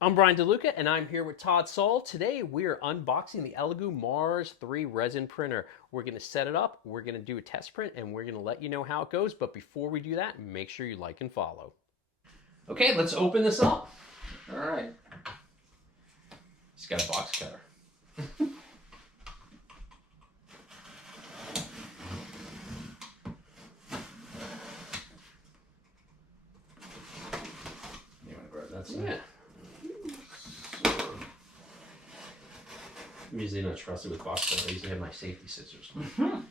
I'm Brian DeLuca, and I'm here with Todd Saul. Today, we're unboxing the Elegoo Mars 3 resin printer. We're going to set it up, we're going to do a test print, and we're going to let you know how it goes. But before we do that, make sure you like and follow. Okay, let's open this up. All right. He's got a box cutter. You want to grab that Yeah. side? I'm usually not trusted with box cutter. I usually have my safety scissors. All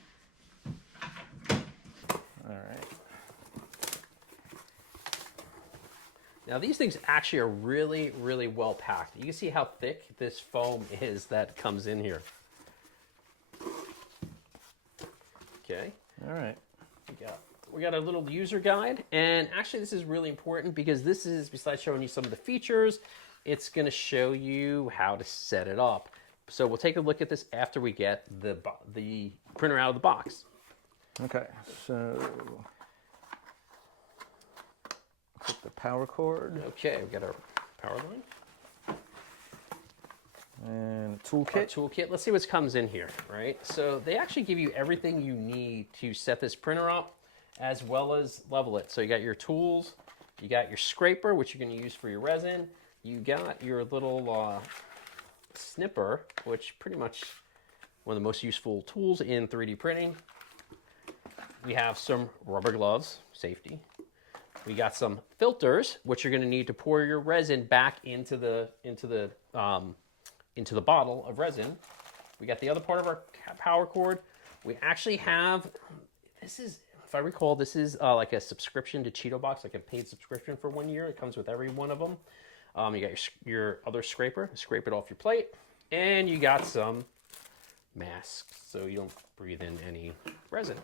right. Now these things actually are really, really well packed. You can see how thick this foam is that comes in here. Okay. All right. We got a little user guide, and actually this is really important because this is, besides showing you some of the features, it's going to show you how to set it up. So we'll take a look at this after we get the printer out of the box. Okay. So put the power cord Okay, we got our power line. and a Our toolkit. toolkit. Let's see what comes in here, right? So they actually give you everything you need to set this printer up as well as level it. So you got your tools, you got your scraper, which you're going to use for your resin. You got your little snipper, which pretty much one of the most useful tools in 3D printing. We have some rubber gloves, safety. We got some filters, which you're going to need to pour your resin back into the bottle of resin. We got the other part of our power cord. We actually have, this is, if I recall, this is like a subscription to Cheeto Box, like a paid subscription for 1 year. It comes with every one of them. You got your other scraper, scrape it off your plate, and you got some masks so you don't breathe in any resin.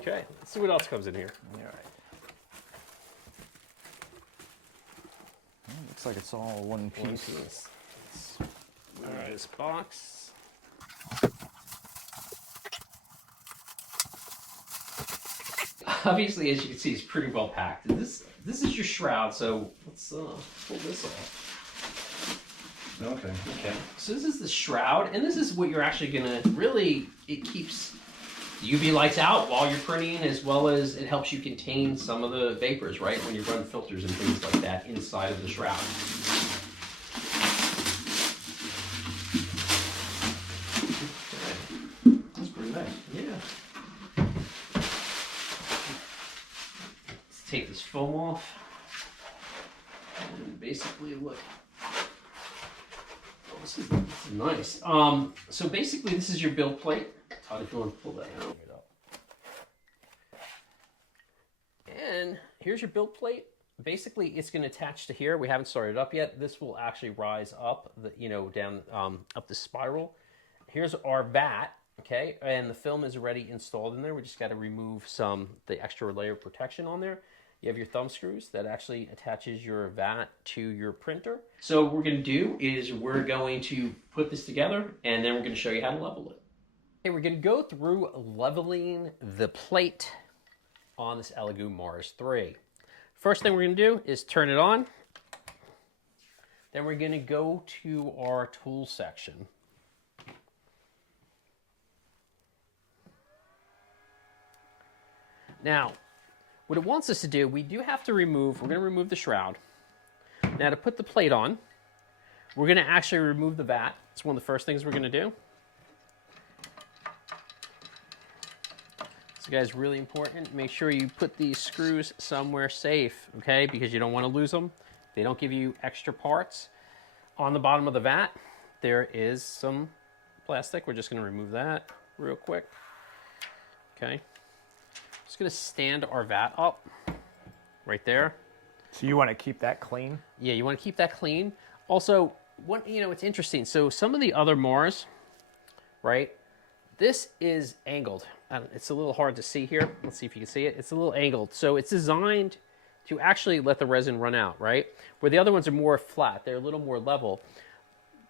Okay, let's see what else comes in here. All right. Looks like it's all one piece. All right, this box. Obviously, as you can see, it's pretty well packed. This is your shroud, so let's pull this off. Okay. Okay, so this is the shroud, and this is what you're actually gonna really, it keeps UV lights out while you're printing, as well as it helps you contain some of the vapors, right? When you run filters and things like that inside of the shroud. That's pretty nice. Yeah. Let's take this foam off. And basically, look. Oh, this is nice. So basically, this is your build plate. Todd, if you want to pull that out. And here's your build plate. Basically, it's going to attach to here. We haven't started up yet. This will actually rise up, down up the spiral. Here's our vat, okay? And the film is already installed in there. We just got to remove the extra layer of protection on there. You have your thumb screws that actually attaches your vat to your printer. So what we're going to do is we're going to put this together, and then we're going to show you how to level it. Okay, we're going to go through leveling the plate on this Elegoo Mars 3. First thing we're going to do is turn it on. Then we're going to go to our tool section. Now, what it wants us to do, we're going to remove the shroud. Now to put the plate on, we're going to actually remove the vat. It's one of the first things we're going to do. So guys, really important, make sure you put these screws somewhere safe, okay? Because you don't want to lose them. They don't give you extra parts. On the bottom of the vat, there is some plastic. We're just going to remove that real quick. Okay. Just going to stand our vat up right there. So you want to keep that clean? Yeah, you want to keep that clean. Also, it's interesting. So some of the other Mars, right? This is angled. It's a little hard to see here. Let's see if you can see it. It's a little angled. So it's designed to actually let the resin run out, right? Where the other ones are more flat. They're a little more level.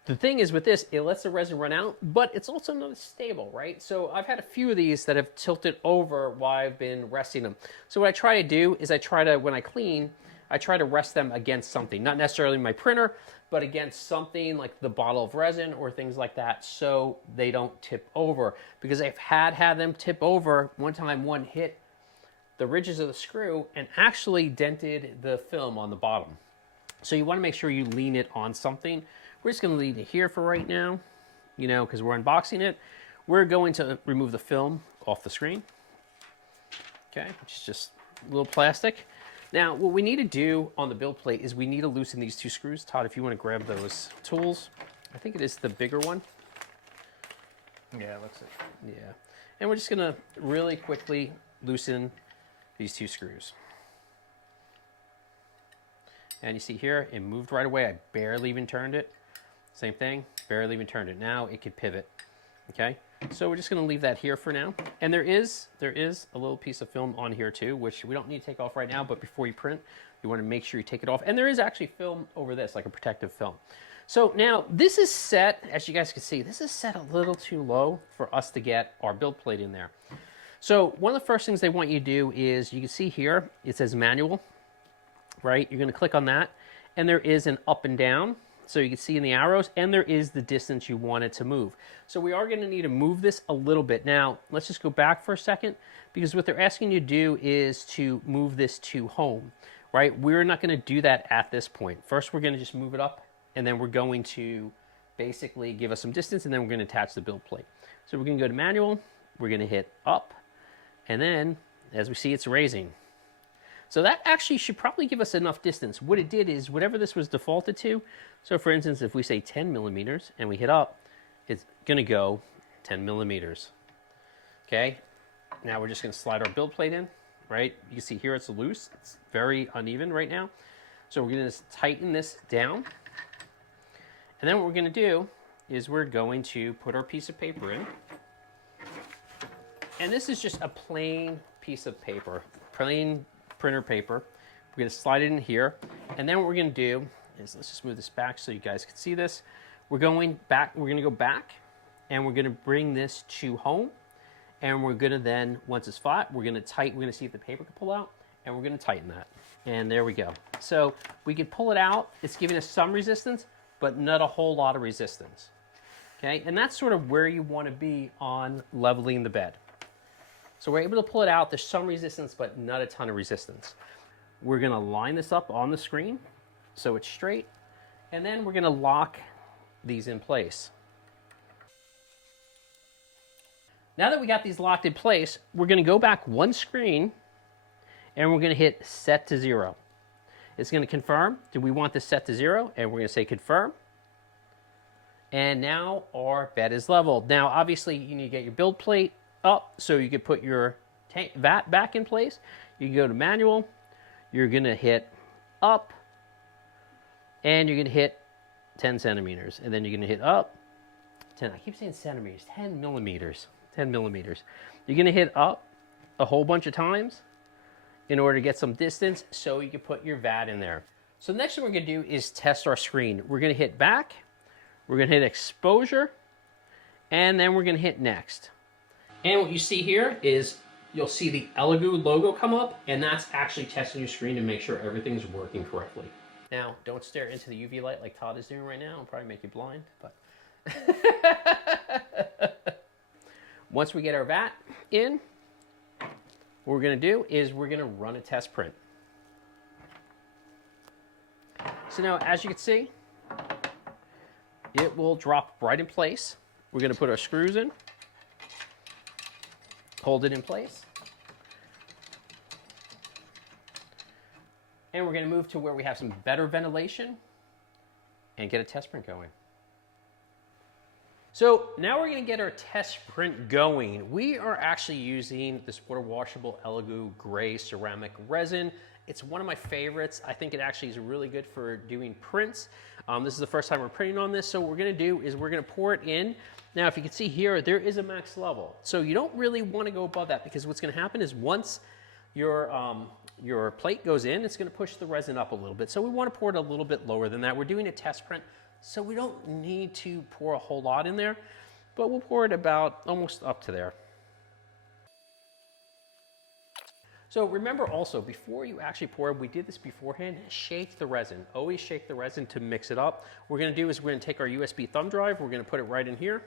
The thing is with this, it lets the resin run out, but it's also not stable, right? So I've had a few of these that have tilted over while I've been resting them. So what I try to do is when I clean, I try to rest them against something. Not necessarily my printer, but against something like the bottle of resin or things like that, so they don't tip over. Because I've had them tip over. One time one hit the ridges of the screw and actually dented the film on the bottom. So you want to make sure you lean it on something. We're just going to lean it here for right now, you know, because we're unboxing it. We're going to remove the film off the screen. Okay, which is just a little plastic. Now, what we need to do on the build plate is we need to loosen these two screws. Todd, if you want to grab those tools, I think it is the bigger one. Yeah, looks like. Yeah, and we're just going to really quickly loosen these two screws. And you see here, it moved right away. I barely even turned it. Same thing, barely even turned it. Now it could pivot, okay? So we're just gonna leave that here for now. And there is a little piece of film on here too, which we don't need to take off right now, but before you print, you wanna make sure you take it off. And there is actually film over this, like a protective film. So now this is set, as you guys can see, this is set a little too low for us to get our build plate in there. So one of the first things they want you to do is, you can see here, it says manual, right? You're gonna click on that, and there is an up and down, so you can see in the arrows, and there is the distance you want it to move. So we are gonna need to move this a little bit. Now, let's just go back for a second, because what they're asking you to do is to move this to home, right? We're not gonna do that at this point. First, we're gonna just move it up, and then we're going to basically give us some distance, and then we're gonna attach the build plate. So we're gonna go to manual, we're gonna hit up, and then, as we see, it's raising. So that actually should probably give us enough distance. What it did is, whatever this was defaulted to, so for instance, if we say 10 millimeters and we hit up, it's gonna go 10 millimeters. Okay, now we're just gonna slide our build plate in, right? You can see here it's loose, it's very uneven right now. So we're gonna tighten this down. And then what we're gonna do is we're going to put our piece of paper in. And this is just a plain piece of paper, plain printer paper. We're gonna slide it in here. And then what we're gonna do is, let's just move this back so you guys can see this. We're going back, we're gonna go back, and we're gonna bring this to home. And we're gonna then, once it's flat, we're gonna see if the paper can pull out, and we're gonna tighten that. And there we go. So we can pull it out. It's giving us some resistance, but not a whole lot of resistance. Okay, and that's sort of where you wanna be on leveling the bed. So we're able to pull it out. There's some resistance, but not a ton of resistance. We're gonna line this up on the screen so it's straight, and then we're gonna lock these in place. Now that we got these locked in place, we're gonna go back one screen, and we're gonna hit set to 0. It's gonna confirm, do we want this set to 0? And we're gonna say confirm. And now our bed is leveled. Now, obviously, you need to get your build plate up so you can put your vat back in place. You can go to manual, you're gonna hit up, and you're gonna hit 10 centimeters, and then you're gonna hit up 10, I keep saying centimeters, 10 millimeters, 10 millimeters. You're gonna hit up a whole bunch of times in order to get some distance so you can put your vat in there. So the next thing we're gonna do is test our screen. We're gonna hit back, we're gonna hit exposure, and then we're gonna hit next. And what you see here is you'll see the Elegoo logo come up, and that's actually testing your screen to make sure everything's working correctly. Now, don't stare into the UV light like Todd is doing right now. It'll probably make you blind, but. Once we get our vat in, what we're gonna do is we're gonna run a test print. So now, as you can see, it will drop right in place. We're gonna put our screws in. Hold it in place. And we're going to move to where we have some better ventilation and get a test print going. So now we're going to get our test print going. We are actually using this water washable Elegoo gray ceramic resin. It's one of my favorites. I think it actually is really good for doing prints. This is the first time we're printing on this. So what we're going to do is we're going to pour it in. Now, if you can see here, there is a max level. So you don't really want to go above that, because what's going to happen is once your plate goes in, it's going to push the resin up a little bit. So we want to pour it a little bit lower than that. We're doing a test print, so we don't need to pour a whole lot in there, but we'll pour it about almost up to there. So remember also, before you actually pour, we did this beforehand, shake the resin. Always shake the resin to mix it up. What we're gonna do is we're gonna take our USB thumb drive, we're gonna put it right in here.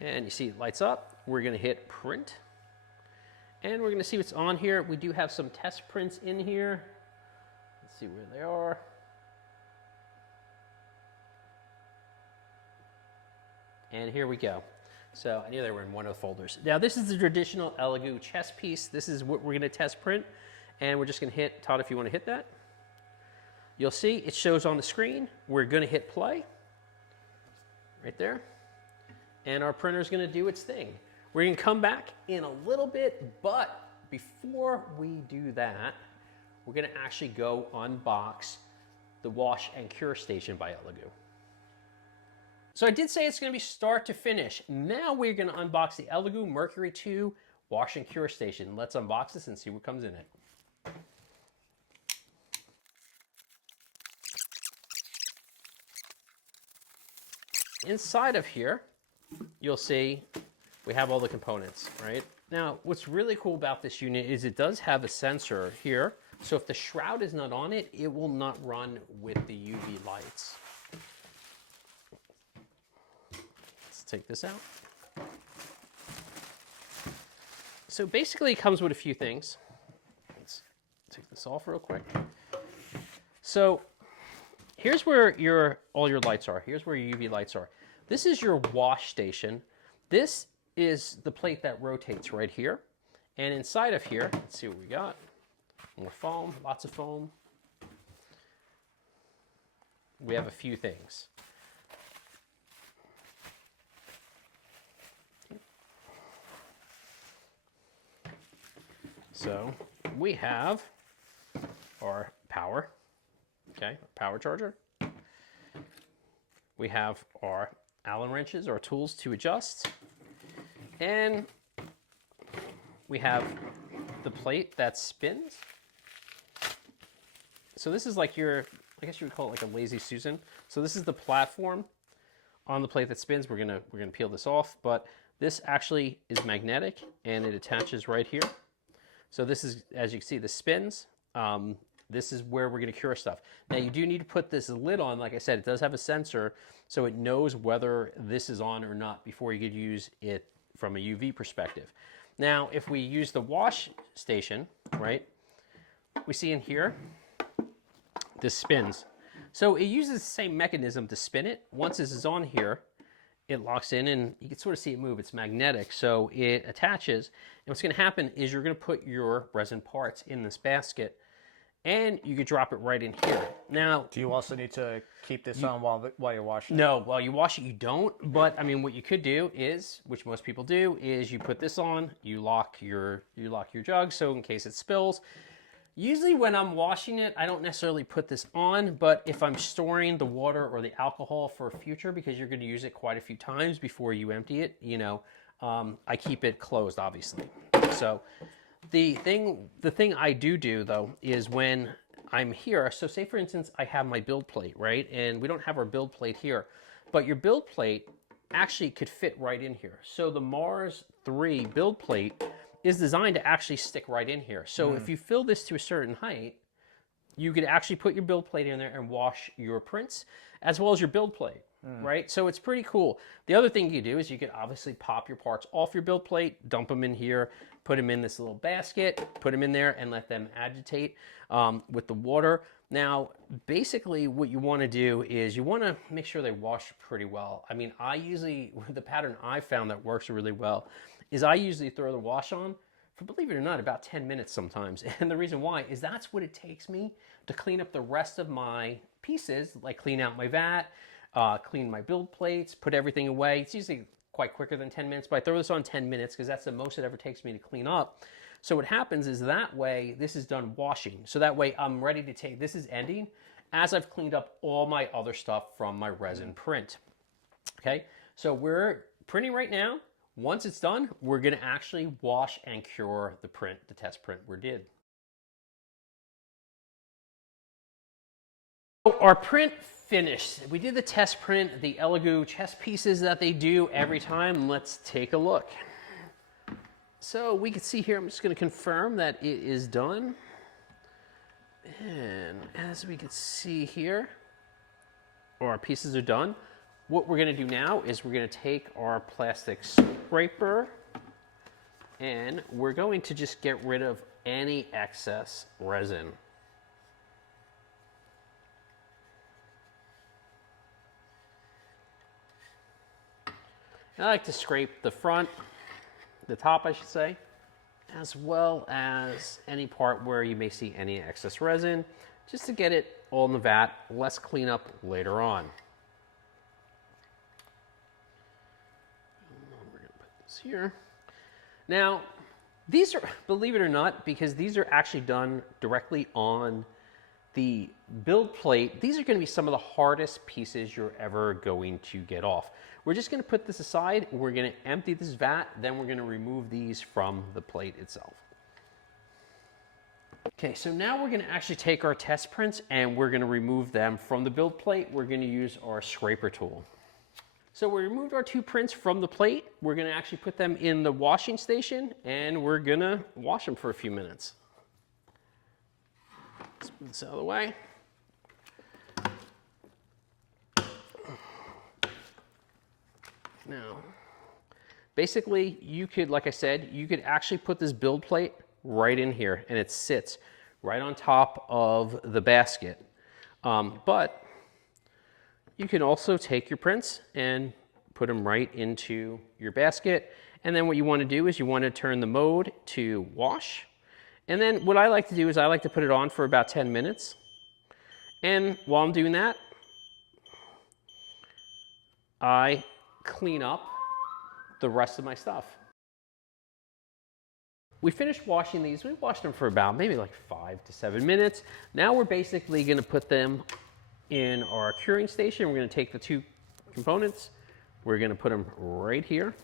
And you see it lights up. We're gonna hit print. And we're gonna see what's on here. We do have some test prints in here. Let's see where they are. And here we go. So I knew they were in one of the folders. Now this is the traditional Elegoo chess piece. This is what we're gonna test print. And we're just gonna hit, Todd, if you wanna hit that. You'll see it shows on the screen. We're gonna hit play, right there. And our printer's gonna do its thing. We're gonna come back in a little bit, but before we do that, we're gonna actually go unbox the wash and cure station by Elegoo. So I did say it's gonna be start to finish. Now we're gonna unbox the Elegoo Mercury 2 wash and cure station. Let's unbox this and see what comes in it. Inside of here, you'll see we have all the components, right? Now, what's really cool about this unit is it does have a sensor here. So if the shroud is not on it, it will not run with the UV lights. Let's take this out. So basically it comes with a few things. Let's take this off real quick. So here's where all your lights are. Here's where your UV lights are. This is your wash station. This is the plate that rotates right here. And inside of here, let's see what we got. More foam, lots of foam. We have a few things. So we have our power, okay, power charger. We have our Allen wrenches, our tools to adjust. And we have the plate that spins. So this is like your, I guess you would call it like a lazy Susan. So this is the platform on the plate that spins. We're gonna peel this off, but this actually is magnetic and it attaches right here. So this is, as you can see, this spins. This is where we're gonna cure stuff. Now you do need to put this lid on. Like I said, it does have a sensor, so it knows whether this is on or not before you could use it from a UV perspective. Now, if we use the wash station, right, we see in here, this spins. So it uses the same mechanism to spin it. Once this is on here, it locks in and you can sort of see it move. It's magnetic, so it attaches. And what's gonna happen is you're gonna put your resin parts in this basket and you could drop it right in here. Now, do you also need to keep this on while you're washing it? No, while you wash it, you don't. But I mean, what you could do is, which most people do, is you put this on, you lock your jug, so in case it spills. Usually when I'm washing it, I don't necessarily put this on, but if I'm storing the water or the alcohol for future, because you're going to use it quite a few times before you empty it, you know, I keep it closed, obviously. So the thing I do though is when I'm here, so say for instance I have my build plate, right, and we don't have our build plate here, but your build plate actually could fit right in here. So the Mars 3 build plate is designed to actually stick right in here. So if you fill this to a certain height, you could actually put your build plate in there and wash your prints as well as your build plate, right? So it's pretty cool. The other thing you do is you could obviously pop your parts off your build plate, dump them in here, put them in this little basket, put them in there and let them agitate with the water. Now, basically what you want to do is you want to make sure they wash pretty well. I mean, the pattern I found that works really well is I usually throw the wash on for, believe it or not, about 10 minutes sometimes. And the reason why is that's what it takes me to clean up the rest of my pieces, like clean out my vat, clean my build plates, put everything away. It's usually quite quicker than 10 minutes, but I throw this on 10 minutes because that's the most it ever takes me to clean up. So what happens is that way, this is done washing. So that way I'm ready to take, this is ending as I've cleaned up all my other stuff from my resin print. Okay, so we're printing right now. Once it's done, we're gonna actually wash and cure the print, the test print we did. So our print finished. We did the test print, the Elegoo chess pieces that they do every time. Let's take a look. So we can see here, I'm just going to confirm that it is done. And as we can see here, our pieces are done. What we're going to do now is we're going to take our plastic scraper and we're going to just get rid of any excess resin. I like to scrape the front, the top I should say, as well as any part where you may see any excess resin, just to get it all in the vat, less cleanup later on. We're going to put this here. Now, these are, believe it or not, because these are actually done directly on the build plate, these are going to be some of the hardest pieces you're ever going to get off. We're just going to put this aside, we're going to empty this vat, then we're going to remove these from the plate itself. Okay, so now we're going to actually take our test prints and we're going to remove them from the build plate. We're going to use our scraper tool. So we removed our 2 prints from the plate. We're going to actually put them in the washing station and we're going to wash them for a few minutes. Let's move this out of the way. Now, basically, you could, like I said, you could actually put this build plate right in here and it sits right on top of the basket. But you can also take your prints and put them right into your basket. And then what you want to do is you want to turn the mode to wash. And then what I like to do is I like to put it on for about 10 minutes. And while I'm doing that, I clean up the rest of my stuff. We finished washing these. We washed them for about maybe like 5 to 7 minutes. Now we're basically going to put them in our curing station. We're going to take the 2 components. We're going to put them right here.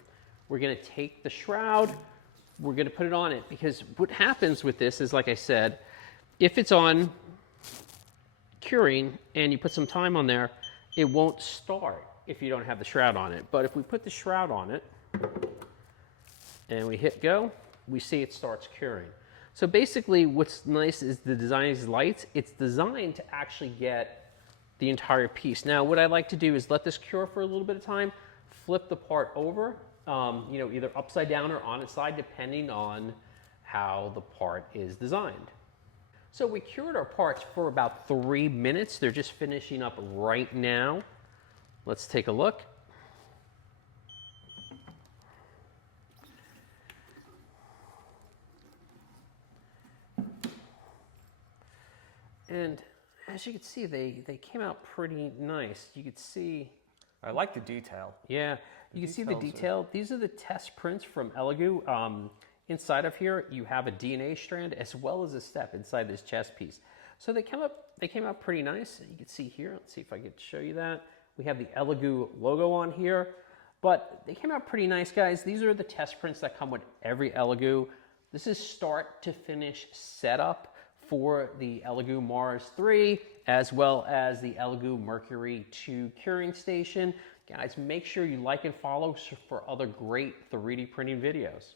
We're going to take the shroud. We're going to put it on it because what happens with this is, like I said, if it's on curing and you put some time on there, it won't start if you don't have the shroud on it. But if we put the shroud on it and we hit go, we see it starts curing. So basically what's nice is the design of these lights. It's designed to actually get the entire piece. Now what I like to do is let this cure for a little bit of time, flip the part over, you know, either upside down or on its side, depending on how the part is designed. So we cured our parts for about 3 minutes. They're just finishing up right now. Let's take a look. And as you can see, they came out pretty nice. You could see. I like the detail. Yeah, you can see the detail. These are the test prints from Elegoo. Inside of here, you have a DNA strand as well as a step inside this chest piece. So they came out pretty nice. You can see here. Let's see if I could show you that. We have the Elegoo logo on here, but they came out pretty nice, guys. These are the test prints that come with every Elegoo. This is start to finish setup for the Elegoo Mars 3, as well as the Elegoo Mercury 2 curing station. Guys, make sure you like and follow for other great 3D printing videos.